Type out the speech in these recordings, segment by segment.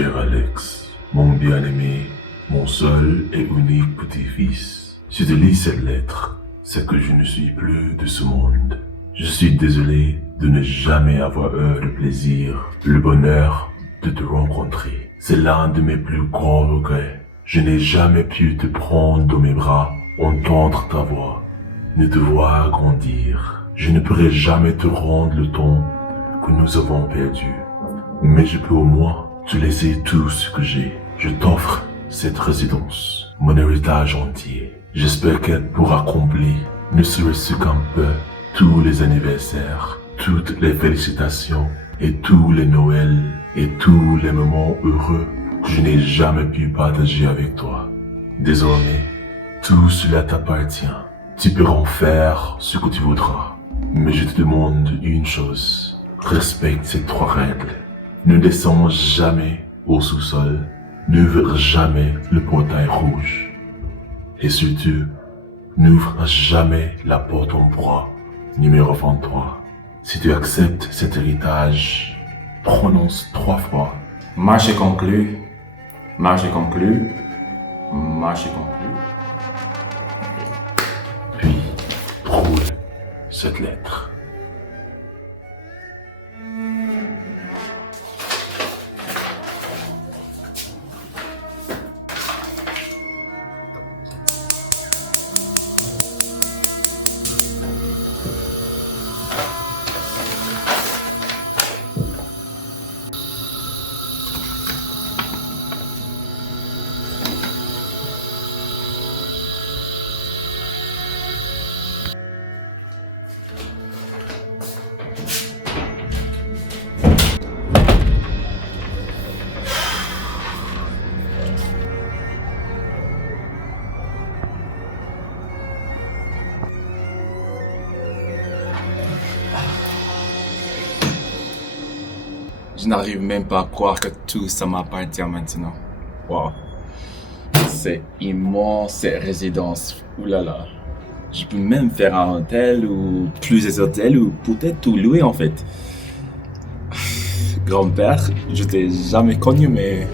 cher Alex, mon bien-aimé, mon seul et unique petit-fils, si tu lis cette lettre, c'est que je ne suis plus de ce monde. Je suis désolé de ne jamais avoir eu le plaisir, le bonheur de te rencontrer. C'est l'un de mes plus grands regrets. Je n'ai jamais pu te prendre dans mes bras, entendre ta voix, ne te voir grandir. Je ne pourrai jamais te rendre le temps que nous avons perdu. Mais je peux au moins te laisser tout ce que j'ai. Je t'offre cette résidence, mon héritage entier. J'espère qu'elle pourra combler, ne serait-ce qu'un peu, tous les anniversaires, toutes les félicitations et tous les Noëls et tous les moments heureux que je n'ai jamais pu partager avec toi. Désormais, tout cela t'appartient. Tu peux en faire ce que tu voudras. Mais je te demande une chose. Respecte ces 3 règles. Ne descends jamais au sous-sol. N'ouvre jamais le portail rouge. Et surtout, n'ouvre jamais la porte en bois numéro 23. Si tu acceptes cet héritage, prononce 3 fois. Marché conclu. Marché conclu. Marché conclu. Puis, roule cette lettre. Je n'arrive même pas à croire que tout ça m'appartient maintenant. Wow. C'est immense, cette résidence. Ouh là là. Je peux même faire un hôtel ou plusieurs hôtels ou peut-être tout louer en fait. Grand-père, je t'ai jamais connu mais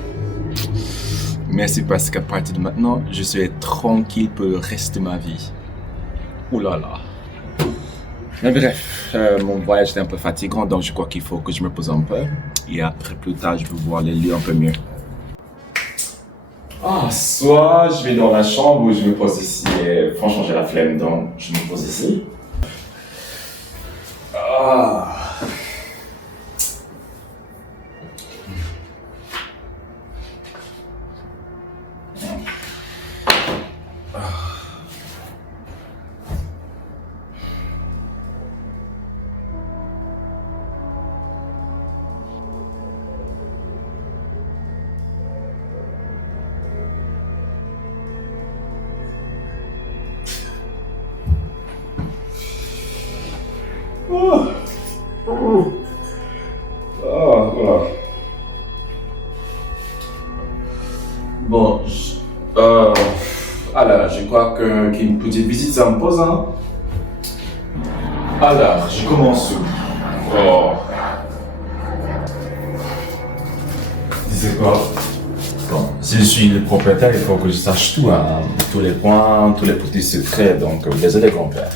merci parce qu'à partir de maintenant, je serai tranquille pour le reste de ma vie. Ouh là là. Mais bref, mon voyage était un peu fatigant, donc je crois qu'il faut que je me pose un peu. Et après, plus tard, je vais voir les lieux un peu mieux. Soit je vais dans la chambre ou je me pose ici. Et franchement, j'ai la flemme, donc je me pose ici. Bon, alors, je crois qu'une petite visite s'impose, hein. Alors, je commence où? Tu sais quoi? Bon, si je suis le propriétaire, il faut que je sache tout, hein. Tous les points, tous les petits secrets, donc désolé grand-père.